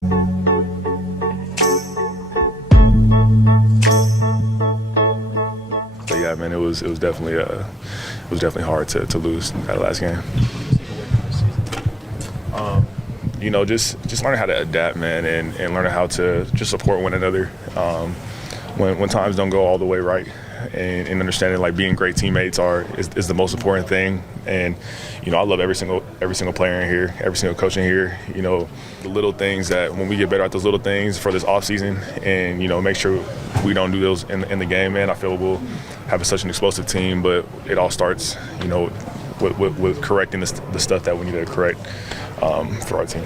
But yeah, man, it was definitely hard to lose that last game. Just learning how to adapt, man, and learning how to just support one another when times don't go all the way right, and understanding like being great teammates is the most important thing. And I love every single player in here, every single coach in here. The little things that when we get better at those little things for this off season, and make sure we don't do those in the game, man. I feel we'll have such an explosive team, but it all starts, with correcting the stuff that we need to correct for our team.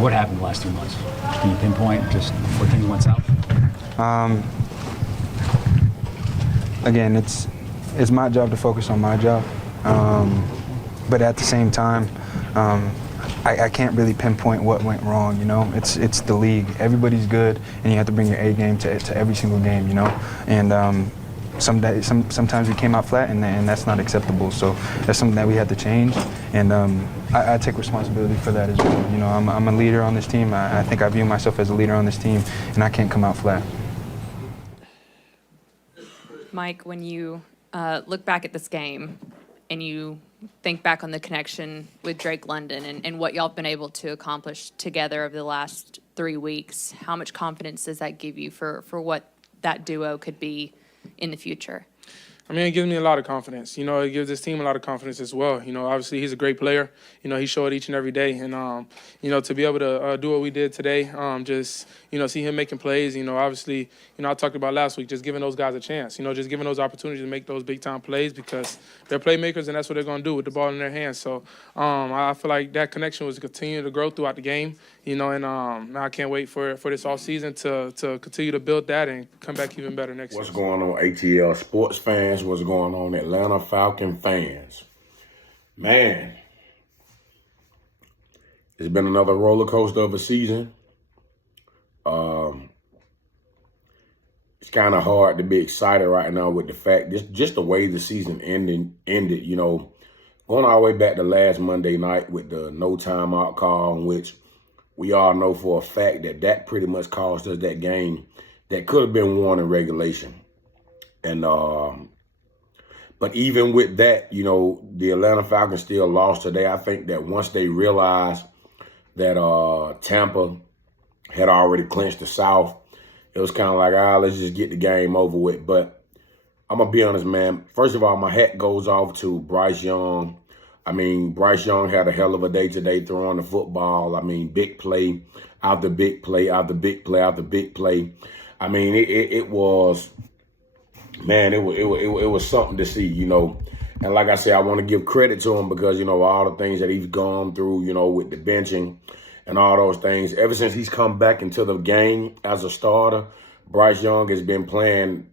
What happened the last 2 months? Can you pinpoint just where things went south? Again, it's my job to focus on my job, but at the same time, I can't really pinpoint what went wrong. It's the league. Everybody's good, and you have to bring your A game to every single game. And sometimes we came out flat, and that's not acceptable. So that's something that we had to change, and I take responsibility for that as well. I'm a leader on this team. I think I view myself as a leader on this team, and I can't come out flat. Mike, when you look back at this game and you think back on the connection with Drake London and what y'all have been able to accomplish together over the last 3 weeks, how much confidence does that give you for what that duo could be in the future? I mean, it gives me a lot of confidence. It gives this team a lot of confidence as well. Obviously he's a great player. He showed it each and every day. And, to be able to do what we did today, see him making plays, obviously, I talked about last week, just giving those guys a chance, just giving those opportunities to make those big-time plays because they're playmakers and that's what they're going to do with the ball in their hands. So I feel like that connection was continue to grow throughout the game, and I can't wait for this offseason to continue to build that and come back even better next What's season. going on, ATL Sports fans? What's going on, Atlanta Falcon fans? Man, it's been another roller coaster of a season. It's kind of hard to be excited right now with the fact just the way the season ended. Going all the way back to last Monday night with the no timeout call, in which we all know for a fact that pretty much cost us that game that could have been won in regulation. And but even with that, the Atlanta Falcons still lost today. I think that once they realized that Tampa had already clinched the South, it was kind of like, let's just get the game over with. But I'm going to be honest, man. First of all, my hat goes off to Bryce Young. I mean, Bryce Young had a hell of a day today throwing the football. I mean, big play after big play after big play after big play. I mean, it was, man, it was something to see, And like I said, I want to give credit to him because, all the things that he's gone through, with the benching and all those things. Ever since he's come back into the game as a starter, Bryce Young has been playing,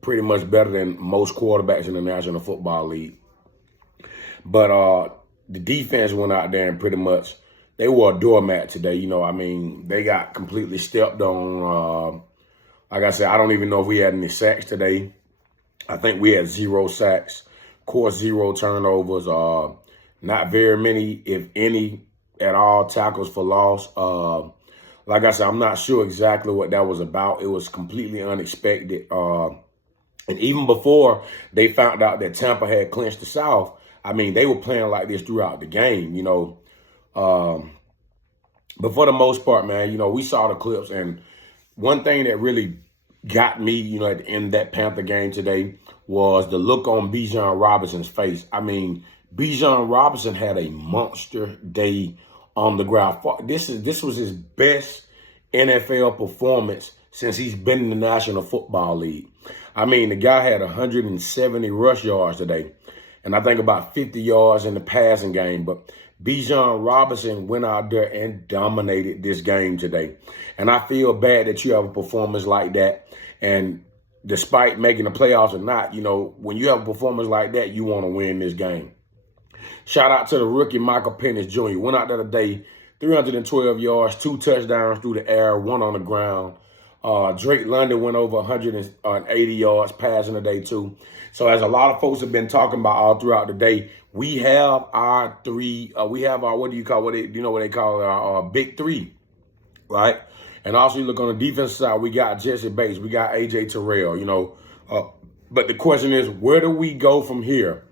pretty much better than most quarterbacks in the National Football League. But the defense went out there and pretty much, they were a doormat today. They got completely stepped on. Like I said, I don't even know if we had any sacks today. I think we had 0 sacks, of course, 0 turnovers, not very many, if any, at all tackles for loss. Like I said, I'm not sure exactly what that was about. It was completely unexpected. And even before they found out that Tampa had clinched the South, they were playing like this throughout the game, But for the most part, man, we saw the clips. And one thing that really got me, at the end of that Panther game today was the look on Bijan Robinson's face. Bijan Robinson had a monster day on the ground. This was his best NFL performance since he's been in the National Football League. The guy had 170 rush yards today, and I think about 50 yards in the passing game. But Bijan Robinson went out there and dominated this game today. And I feel bad that you have a performance like that. And despite making the playoffs or not, when you have a performance like that, you want to win this game. Shout out to the rookie Michael Penix Jr. Went out there today, 312 yards, 2 touchdowns through the air, 1 on the ground. Drake London went over 180 yards passing today too. So as a lot of folks have been talking about all throughout the day, we have our three, what they call our big three. right? And also, you look on the defensive side, we got Jesse Bates, we got A.J. Terrell, but the question is, where do we go from here?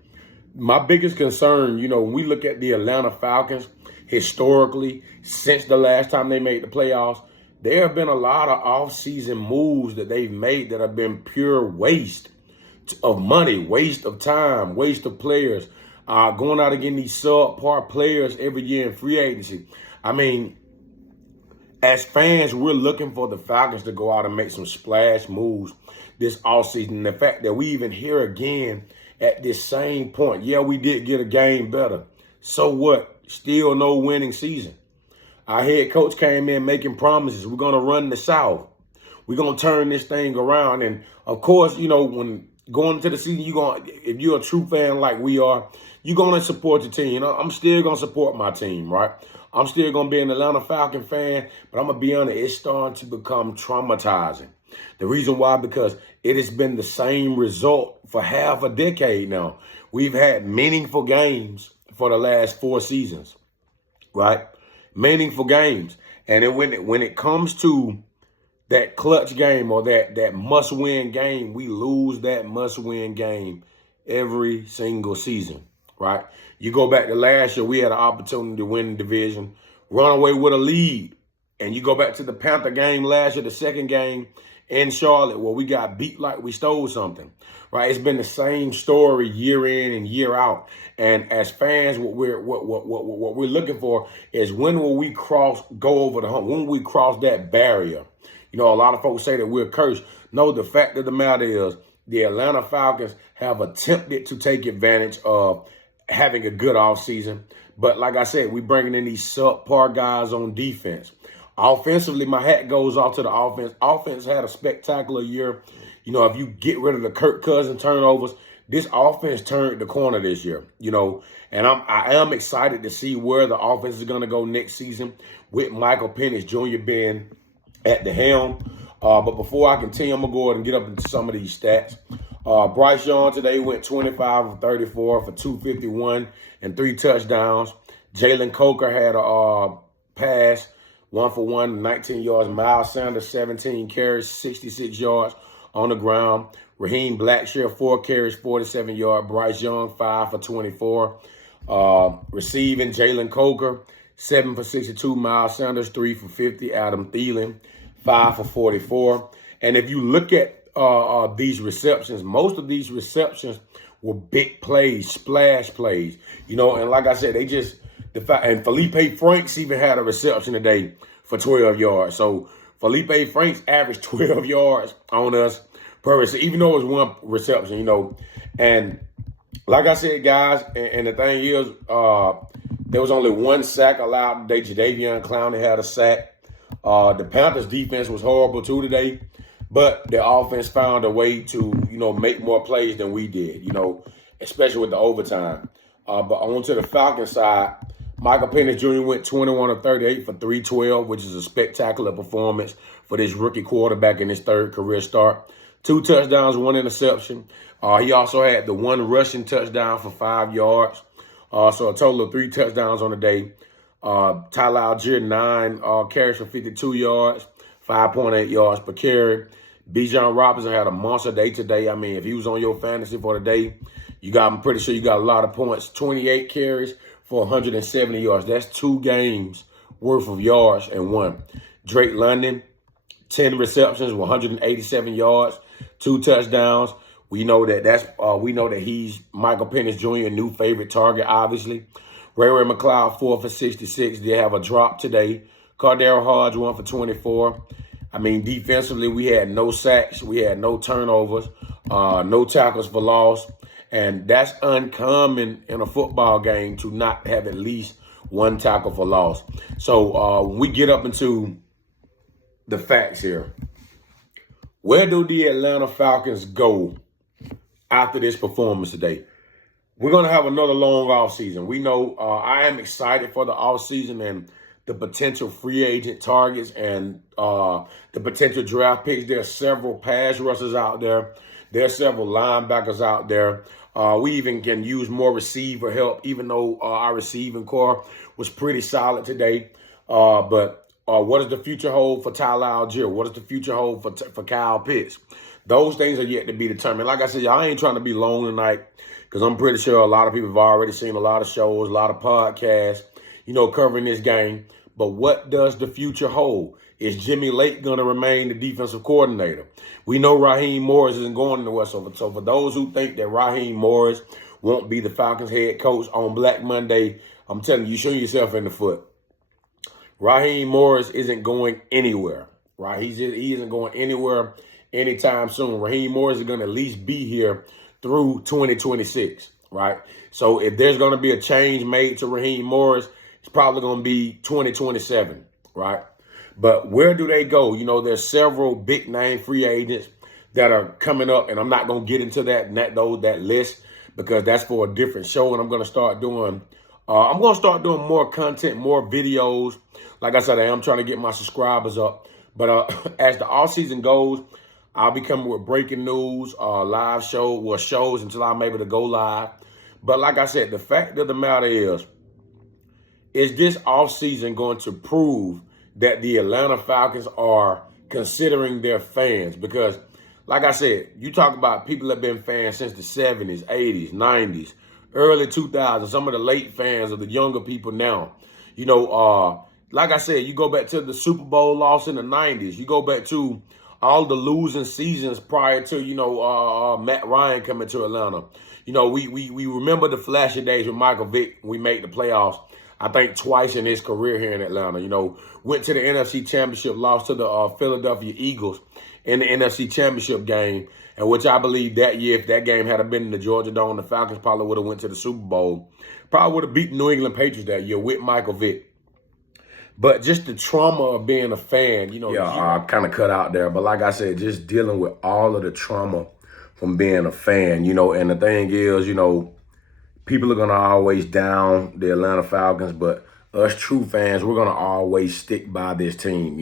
My biggest concern, when we look at the Atlanta Falcons, historically, since the last time they made the playoffs, there have been a lot of offseason moves that they've made that have been pure waste of money, waste of time, waste of players, going out and getting these subpar players every year in free agency. I mean, as fans, we're looking for the Falcons to go out and make some splash moves this offseason. The fact that we even here again at this same point, yeah, we did get a game better. So what? Still no winning season. Our head coach came in making promises. We're going to run the South. We're going to turn this thing around. And, of course, when going into the season, if you're a true fan like we are, you're going to support your team. I'm still going to support my team, right? I'm still going to be an Atlanta Falcon fan, but I'm going to be honest, it's starting to become traumatizing. The reason why, because it has been the same result for half a decade now. We've had meaningful games for the last 4 seasons, right? Meaningful games. And then when it comes to that clutch game or that must-win game, we lose that must-win game every single season, right? You go back to last year, we had an opportunity to win the division, run away with a lead. And you go back to the Panther game last year, the second game in Charlotte, where we got beat like we stole something, right? It's been the same story year in and year out. And as fans, what we're looking for is, when will we go over the hump? When will we cross that barrier? A lot of folks say that we're cursed. No, the fact of the matter is, the Atlanta Falcons have attempted to take advantage of having a good offseason. But like I said, we're bringing in these subpar guys on defense. Offensively, my hat goes off to the offense. Offense had a spectacular year. If you get rid of the Kirk Cousins turnovers, this offense turned the corner this year, and I am excited to see where the offense is going to go next season with Michael Penix Jr. being at the helm. But before I continue, I'm going to go ahead and get up into some of these stats. Bryce Young today went 25 of 34 for 251 and 3 touchdowns. Jalen Coker had a pass, 1 for 1, 19 yards. Miles Sanders, 17 carries, 66 yards on the ground. Raheem Blackshear, 4 carries, 47 yards. Bryce Young, 5 for 24. Receiving, Jalen Coker, 7 for 62. Miles Sanders, 3 for 50. Adam Thielen, 5 for 44. And if you look at these receptions, most of these receptions were big plays, splash plays. And like I said, and Felipe Franks even had a reception today for 12 yards. So Felipe Franks averaged 12 yards on us per reception, even though it was 1 reception, And like I said, guys, and the thing is, there was only 1 sack allowed today. Jadeveon Clowney had a sack. The Panthers defense was horrible too today, but their offense found a way to, make more plays than we did, especially with the overtime. But on to the Falcons side, Michael Penix Jr. went 21 of 38 for 312, which is a spectacular performance for this rookie quarterback in his 3rd career start. 2 touchdowns, 1 interception. He also had the 1 rushing touchdown for 5 yards. So a total of 3 touchdowns on the day. Tyler Algier, 9 carries for 52 yards, 5.8 yards per carry. Bijan Robinson had a monster day today. I mean, if he was on your fantasy for the day, I'm pretty sure you got a lot of points. 28 carries for 170 yards. That's 2 games worth of yards and 1. Drake London, 10 receptions, 187 yards, 2 touchdowns. We know that he's Michael Penix Jr., new favorite target, obviously. Ray McLeod, 4 for 66. They have a drop today. Cardero Hodge, 1 for 24. I mean, defensively, we had no sacks. We had no turnovers, no tackles for loss. And that's uncommon in a football game to not have at least 1 tackle for loss. So when we get up into the facts here, where do the Atlanta Falcons go after this performance today? We're going to have another long offseason. We know I am excited for the offseason and the potential free agent targets and the potential draft picks. There are several pass rushers out there. There are several linebackers out there. We even can use more receiver help, even though our receiving core was pretty solid today. But what does the future hold for Tyler Algier? What does the future hold for Kyle Pitts? Those things are yet to be determined. Like I said, y'all ain't trying to be long tonight because I'm pretty sure a lot of people have already seen a lot of shows, a lot of podcasts, covering this game. But what does the future hold? Is Jimmy Lake going to remain the defensive coordinator? We know Raheem Morris isn't going anywhere. So for those who think that Raheem Morris won't be the Falcons head coach on Black Monday, I'm telling you, you're shooting yourself in the foot. Raheem Morris isn't going anywhere, right? He isn't going anywhere anytime soon. Raheem Morris is going to at least be here through 2026, right? So if there's going to be a change made to Raheem Morris, it's probably going to be 2027, right? But where do they go? There's several big name free agents that are coming up, and I'm not going to get into that list because that's for a different show. And I'm going to start doing more content, more videos. Like I said, I am trying to get my subscribers up. But as the off season goes, I'll be coming with breaking news, live shows until I'm able to go live. But like I said, the fact of the matter is this offseason going to prove that the Atlanta Falcons are considering their fans? Because, like I said, you talk about people that have been fans since the 70s, 80s, 90s, early 2000s, some of the late fans of the younger people now. Like I said, you go back to the Super Bowl loss in the 90s. You go back to all the losing seasons prior to, Matt Ryan coming to Atlanta. We remember the flashy days with Michael Vick. We made the playoffs, I think, twice in his career here in Atlanta. Went to the NFC Championship, lost to the Philadelphia Eagles in the NFC Championship game, and which I believe that year, if that game had been in the Georgia Dome, the Falcons probably would have went to the Super Bowl. Probably would have beat the New England Patriots that year with Michael Vick. But just the trauma of being a fan, I kind of cut out there. But like I said, just dealing with all of the trauma from being a fan, and the thing is, people are going to always down the Atlanta Falcons, but us true fans, we're going to always stick by this team.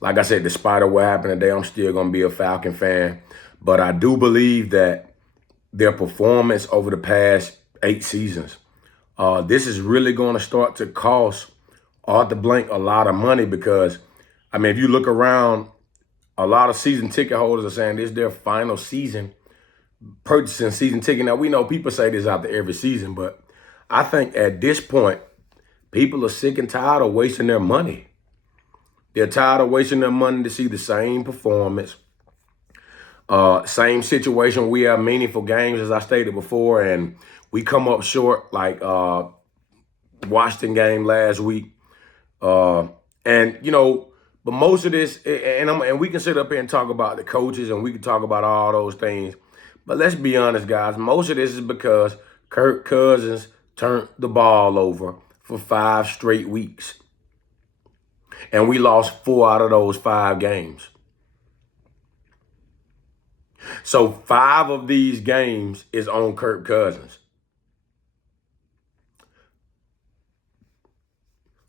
Like I said, despite what happened today, I'm still going to be a Falcon fan. But I do believe that their performance over the past 8 seasons, this is really going to start to cost Arthur Blank a lot of money because, if you look around, a lot of season ticket holders are saying this is their final season purchasing season ticket. Now, we know people say this after every season, but I think at this point, people are sick and tired of wasting their money. They're tired of wasting their money to see the same performance, same situation. We have meaningful games, as I stated before, and we come up short, like Washington game last week. But most of this, and we can sit up here and talk about the coaches, and we can talk about all those things. But let's be honest, guys. Most of this is because Kirk Cousins turned the ball over for 5 straight weeks. And we lost 4 out of those 5 games. So 5 of these games is on Kirk Cousins.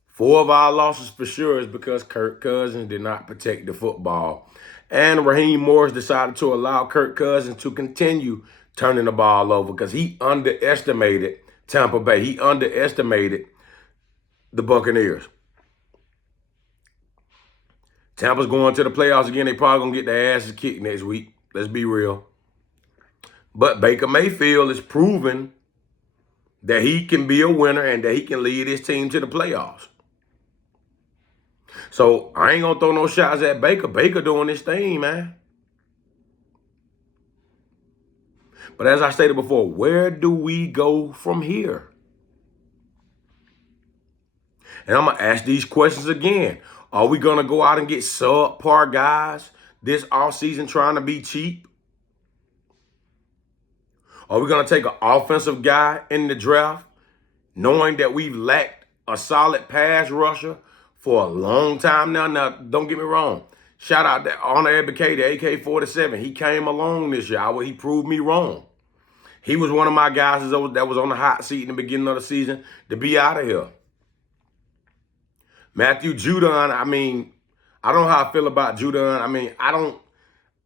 4 of our losses for sure is because Kirk Cousins did not protect the football. And Raheem Morris decided to allow Kirk Cousins to continue turning the ball over because he underestimated Tampa Bay. He underestimated the Buccaneers. Tampa's going to the playoffs again. They probably going to get their asses kicked next week. Let's be real. But Baker Mayfield is proving that he can be a winner and that he can lead his team to the playoffs. So I ain't going to throw no shots at Baker. Baker doing this thing, man. But as I stated before, where do we go from here? And I'm going to ask these questions again. Are we going to go out and get subpar guys this offseason trying to be cheap? Are we going to take an offensive guy in the draft knowing that we've lacked a solid pass rusher for a long time now? Now, don't get me wrong. Shout out to Honor Ebike, the AK-47. He came along this year. He proved me wrong. He was one of my guys that was on the hot seat in the beginning of the season to be out of here. Matthew Judon, I don't know how I feel about Judon.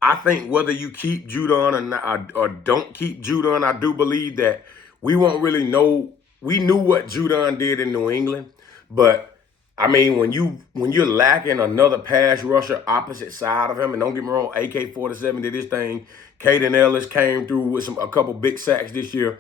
I think whether you keep Judon or don't keep Judon, I do believe that we won't really know. We knew what Judon did in New England, but I mean, when you're lacking another pass rusher opposite side of him, and don't get me wrong, AK-47 did his thing. Caden Ellis came through with a couple big sacks this year.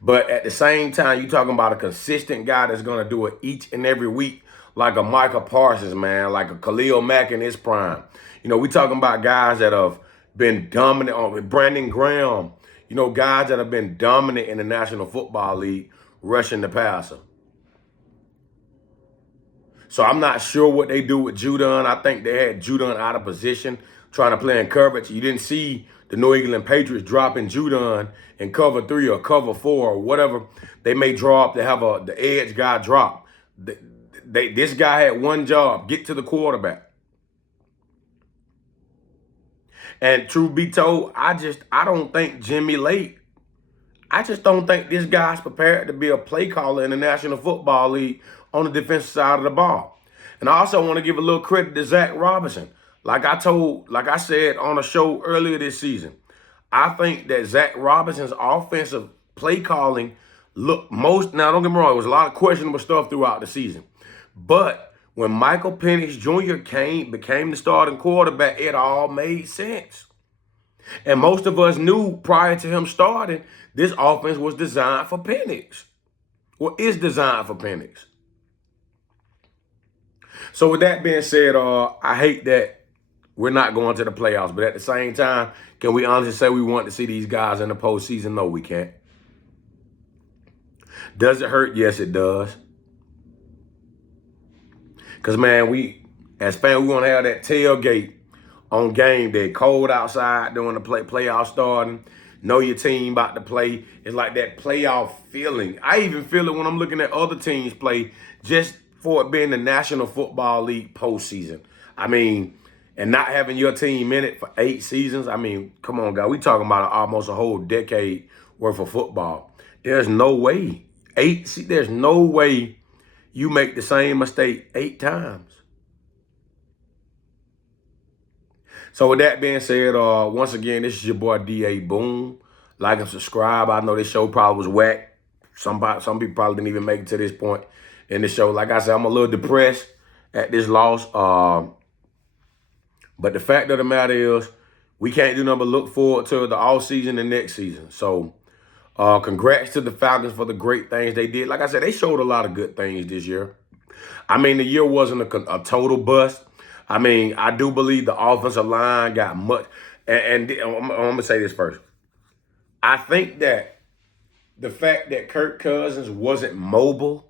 But at the same time, you're talking about a consistent guy that's going to do it each and every week, like a Micah Parsons, man, like a Khalil Mack in his prime. You know, we talking about guys that have been dominant on Brandon Graham. You know, guys that have been dominant in the National Football League rushing the passer. So I'm not sure what they do with Judon. I think they had Judon out of position, trying to play in coverage. You didn't see the New England Patriots dropping Judon in cover 3 or cover 4 or whatever they may drop to have the edge guy drop. This guy had one job: get to the quarterback. And truth be told, I don't think Jimmy Lake. I just don't think this guy's prepared to be a play caller in the National Football League on the defensive side of the ball. And I also want to give a little credit to Zach Robinson. Like I said on a show earlier this season, I think that Zach Robinson's offensive play calling now don't get me wrong, there was a lot of questionable stuff throughout the season. But when Michael Penix Jr. became the starting quarterback, it all made sense. And most of us knew prior to him starting, this offense was designed for Penix. Or is designed for Penix. So with that being said, I hate that we're not going to the playoffs. But at the same time, can we honestly say we want to see these guys in the postseason? No, we can't. Does it hurt? Yes, it does. Because, man, as fans, we want to have that tailgate on game day. Cold outside during the playoff starting. Know your team about to play. It's like that playoff feeling. I even feel it when I'm looking at other teams play, just for it being the National Football League postseason. I mean, and not having your team in it for 8 seasons. I mean, come on, guys. We talking about almost a whole decade worth of football. There's no way. There's no way you make the same mistake 8 times. So with that being said, once again, this is your boy D.A. Boom. Like and subscribe. I know this show probably was whack. Some people probably didn't even make it to this point in the show. Like I said, I'm a little depressed at this loss. But the fact of the matter is, we can't do nothing but look forward to the off season and next season. So congrats to the Falcons for the great things they did. Like I said, they showed a lot of good things this year. I mean, the year wasn't a total bust. I mean, I do believe the offensive line got much. And I'm going to say this first. I think that the fact that Kirk Cousins wasn't mobile,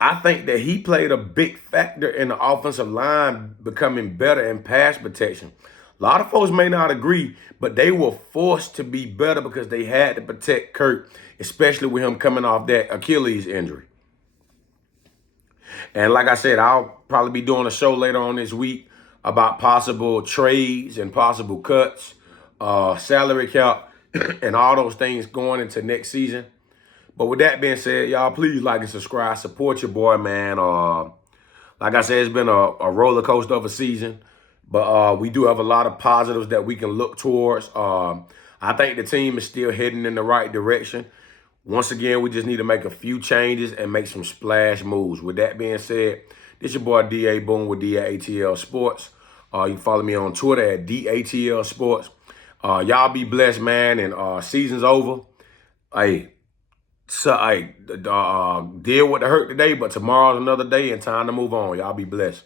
I think that he played a big factor in the offensive line becoming better in pass protection. A lot of folks may not agree, but they were forced to be better because they had to protect Kirk, especially with him coming off that Achilles injury. And like I said, I'll probably be doing a show later on this week about possible trades and possible cuts, salary cap, and all those things going into next season. But with that being said, y'all, please like and subscribe. Support your boy, man. Like I said, it's been a roller coaster of a season. But we do have a lot of positives that we can look towards. I think the team is still heading in the right direction. Once again, we just need to make a few changes and make some splash moves. With that being said, this your boy D.A. Boone with ATLSports. You can follow me on Twitter at ATLSports. Y'all be blessed, man. And season's over. Hey, deal with the hurt today, but tomorrow's another day and time to move on. Y'all be blessed.